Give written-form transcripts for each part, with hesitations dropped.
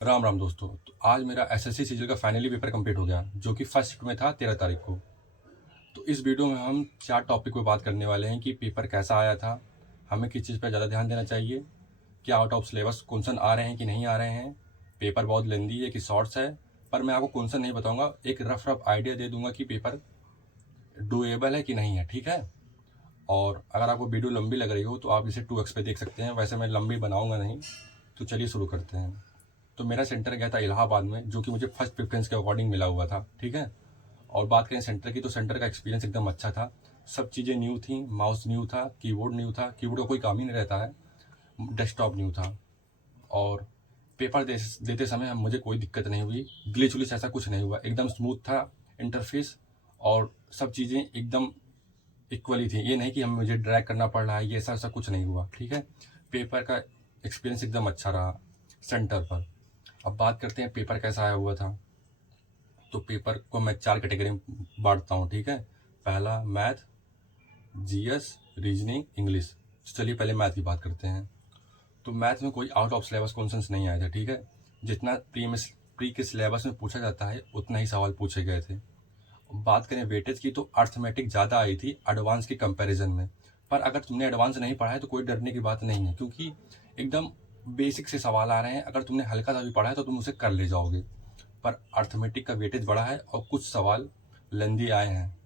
राम राम दोस्तों। तो आज मेरा एसएससी सीजीएल का फाइनली पेपर कंप्लीट हो गया, जो कि फर्स्ट शिफ्ट में था 13 तारीख को। तो इस वीडियो में हम 4 टॉपिक पे बात करने वाले हैं कि पेपर कैसा आया था, हमें किस चीज़ पर ज़्यादा ध्यान देना चाहिए, क्या आउट ऑफ सिलेबस क्वेश्चन आ रहे हैं कि नहीं आ रहे हैं, पेपर बहुत लेंदी है कि शॉर्ट्स है। पर मैं आपको क्वेश्चन नहीं बताऊँगा, एक रफ आइडिया दे दूँगा कि पेपर डूएबल है कि नहीं है, ठीक है। और अगर आपको वीडियो लंबी लग रही हो तो आप इसे 2x पे देख सकते हैं, वैसे मैं लंबी बनाऊँगा नहीं। तो चलिए शुरू करते हैं। तो मेरा सेंटर गया था इलाहाबाद में, जो कि मुझे फर्स्ट प्रेफरेंस के अकॉर्डिंग मिला हुआ था, ठीक है। और बात करें सेंटर की, तो सेंटर का एक्सपीरियंस एकदम अच्छा था। सब चीज़ें न्यू थी, माउस न्यू था, कीबोर्ड न्यू था, कीबोर्ड का कोई काम ही नहीं रहता है, डेस्कटॉप न्यू था। और पेपर देते समय मुझे कोई दिक्कत नहीं हुई, ग्लिच उलिच ऐसा कुछ नहीं हुआ, एकदम स्मूथ था इंटरफेस। और सब चीज़ें एकदम इक्वली थी, ये नहीं कि हम मुझे ड्रैग करना पड़ रहा है, ये ऐसा कुछ नहीं हुआ, ठीक है। पेपर का एक्सपीरियंस एकदम अच्छा रहा सेंटर पर। अब बात करते हैं पेपर कैसा आया हुआ था। तो पेपर को मैं 4 कैटेगरी में बांटता हूँ, ठीक है। पहला मैथ, जीएस, रीजनिंग, इंग्लिश। चलिए पहले मैथ की बात करते हैं। तो मैथ में कोई आउट ऑफ सिलेबस क्वेश्चंस नहीं आए थे, ठीक है। जितना प्री के सिलेबस में पूछा जाता है उतना ही सवाल पूछे गए थे। बात करें वेटेज की, तो अर्थमेटिक ज़्यादा आई थी एडवांस के कंपैरिजन में। पर अगर तुमने एडवांस नहीं पढ़ा है तो कोई डरने की बात नहीं है, क्योंकि एकदम बेसिक से सवाल आ रहे हैं। अगर तुमने हल्का सा भी पढ़ा है तो तुम उसे कर ले जाओगे। पर अर्थमेटिक का वेटेज बड़ा है और कुछ सवाल लेंदी आए हैं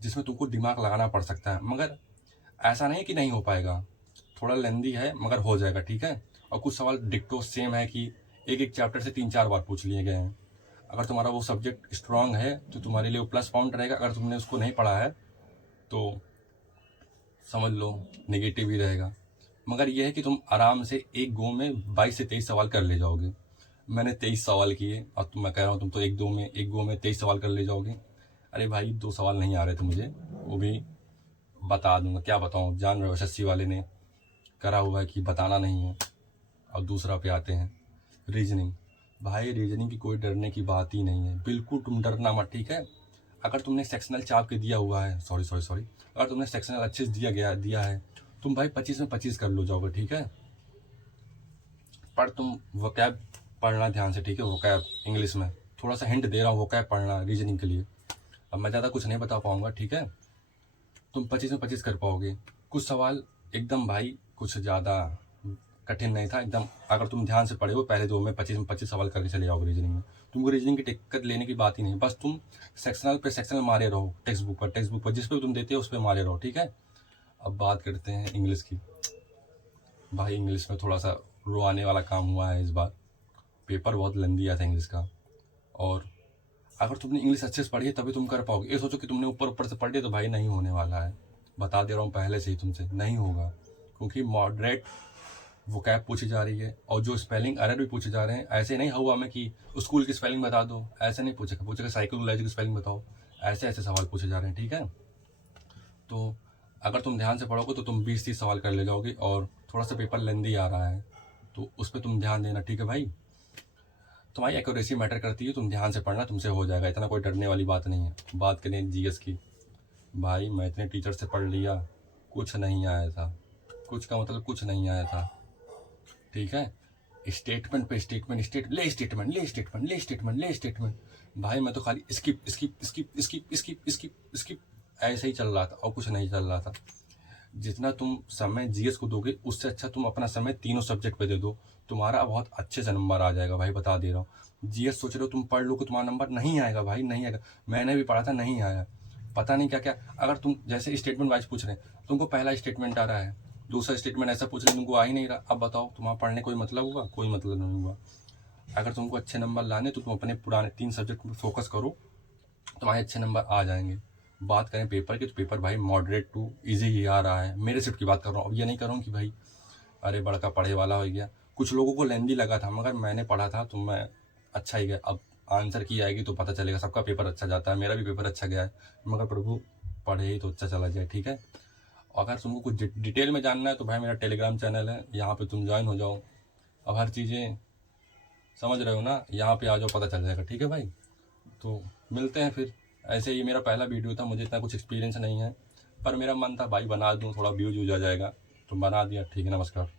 जिसमें तुमको दिमाग लगाना पड़ सकता है, मगर ऐसा नहीं कि नहीं हो पाएगा। थोड़ा लेंदी है मगर हो जाएगा, ठीक है। और कुछ सवाल डिक्टो सेम है कि एक एक चैप्टर से 3-4 बार पूछ लिए गए हैं। अगर तुम्हारा वो सब्जेक्ट स्ट्रांग है तो तुम्हारे लिए वो प्लस पॉइंट रहेगा, अगर तुमने उसको नहीं पढ़ा है तो समझ लो नेगेटिव ही रहेगा। मगर यह है कि तुम आराम से एक गो में 22 से 23 सवाल कर ले जाओगे। मैंने 23 सवाल किए और मैं कह रहा हूँ तुम तो एक गो में 23 सवाल कर ले जाओगे। अरे भाई 2 सवाल नहीं आ रहे थे मुझे, वो भी बता दूंगा, क्या बताऊँ, जान रहे हो एसएससी वाले ने करा हुआ है कि बताना नहीं है। और दूसरा पे आते हैं रीजनिंग। भाई रीजनिंग की कोई डरने की बात ही नहीं है, बिल्कुल तुम डरना मत, ठीक है। अगर तुमने सेक्शनल चाप के दिया हुआ है, सॉरी, अगर तुमने सेक्शनल अच्छे से दिया है, तुम भाई 25 में 25 कर लो जाओगे, ठीक है। पर तुम वोकैब पढ़ना ध्यान से, ठीक है। वोकैब इंग्लिश में थोड़ा सा हिंट दे रहा हूँ, वोकैब पढ़ना रीजनिंग के लिए। अब मैं ज़्यादा कुछ नहीं बता पाऊंगा, ठीक है। तुम 25 में 25 कर पाओगे। कुछ सवाल एकदम भाई कुछ ज़्यादा कठिन नहीं था एकदम। अगर तुम ध्यान से पढ़े हो पहले 2 में 25 सवाल करके चले जाओगे रीजनिंग में, तुमको रीजनिंग की दिक्कत लेने की बात ही नहीं। बस तुम सेक्शनल पे सेक्शनल मारे रहो, टेक्स्ट बुक पर जिस पे तुम देते हो उस पर मारे रहो, ठीक है। अब बात करते हैं इंग्लिश की। भाई इंग्लिश में थोड़ा सा रोआने वाला काम हुआ है इस बार। पेपर बहुत लंबी आया था इंग्लिश का। और अगर तुमने इंग्लिश अच्छे से पढ़ी है तभी तुम कर पाओगे। ये सोचो कि तुमने ऊपर ऊपर से पढ़ लिया तो भाई नहीं होने वाला है, बता दे रहा हूँ पहले से ही तुमसे, नहीं होगा। क्योंकि मॉडरेट वोकैब पूछी जा रही है और जो स्पेलिंग एरर भी पूछे जा रहे हैं। ऐसे नहीं हुआ में कि स्कूल की स्पेलिंग बता दो, ऐसे नहीं पूछेगा साइकोलॉजी की स्पेलिंग बताओ। ऐसे ऐसे सवाल पूछे जा रहे हैं, ठीक है। तो अगर तुम ध्यान से पढ़ोगे तो तुम 20-30 सवाल कर ले जाओगे। और थोड़ा सा पेपर लेंदी आ रहा है तो उस पर तुम ध्यान देना, ठीक है भाई। तुम्हारी एक्यूरेसी मैटर करती है, तुम ध्यान से पढ़ना, तुमसे हो जाएगा, इतना कोई डरने वाली बात नहीं है। बात करें जीएस की, भाई मैं इतने टीचर से पढ़ लिया, कुछ नहीं आया था। कुछ का मतलब कुछ नहीं आया था, ठीक है। स्टेटमेंट पे स्टेटमेंट, स्टेटमेंट। भाई मैं तो खाली स्किप ऐसे ही चल रहा था और कुछ नहीं चल रहा था। जितना तुम समय जीएस को दोगे उससे अच्छा तुम अपना समय तीनों सब्जेक्ट पे दे दो, तुम्हारा बहुत अच्छे से नंबर आ जाएगा भाई, बता दे रहा हूँ। जीएस सोच रहे हो तुम पढ़ लो कि तुम्हारा नंबर नहीं आएगा, भाई नहीं आएगा। मैंने भी पढ़ा था, नहीं आया, पता नहीं क्या क्या। अगर तुम जैसे स्टेटमेंट वाइज पूछ रहे हैं, तुमको पहला स्टेटमेंट आ रहा है, दूसरा स्टेटमेंट ऐसा पूछ रहे हैं तुमको आ ही नहीं रहा, अब बताओ तुम्हारा पढ़ने कोई मतलब हुआ? कोई मतलब नहीं हुआ। अगर तुमको अच्छे नंबर लाने तो तुम अपने पुराने 3 सब्जेक्ट पर फोकस करो, तुम्हारे अच्छे नंबर आ जाएंगे। बात करें पेपर की, तो पेपर भाई मॉडरेट टू ईजी ही आ रहा है। मेरे शिफ्ट की बात कर रहा हूँ, अब ये नहीं कर रहा हूँ कि भाई अरे बड़का पढ़े वाला हो गया। कुछ लोगों को लेंदी लगा था मगर मैंने पढ़ा था तो मैं अच्छा ही गया। अब आंसर की आएगी तो पता चलेगा, सबका पेपर अच्छा जाता है, मेरा भी पेपर अच्छा गया है, मगर प्रभु पढ़े ही तो अच्छा चला जाए, ठीक है। अगर तुमको कुछ डिटेल में जानना है तो भाई मेरा टेलीग्राम चैनल है, यहाँ पे तुम ज्वाइन हो जाओ। अब हर चीज़ें समझ रहे हो ना, यहाँ पे आ जाओ, पता चल जाएगा, ठीक है भाई। तो मिलते हैं फिर। ऐसे ही मेरा पहला वीडियो था, मुझे इतना कुछ एक्सपीरियंस नहीं है, पर मेरा मन था भाई बना दूँ, थोड़ा व्यूज आ जाएगा तो बना दिया, ठीक है। नमस्कार।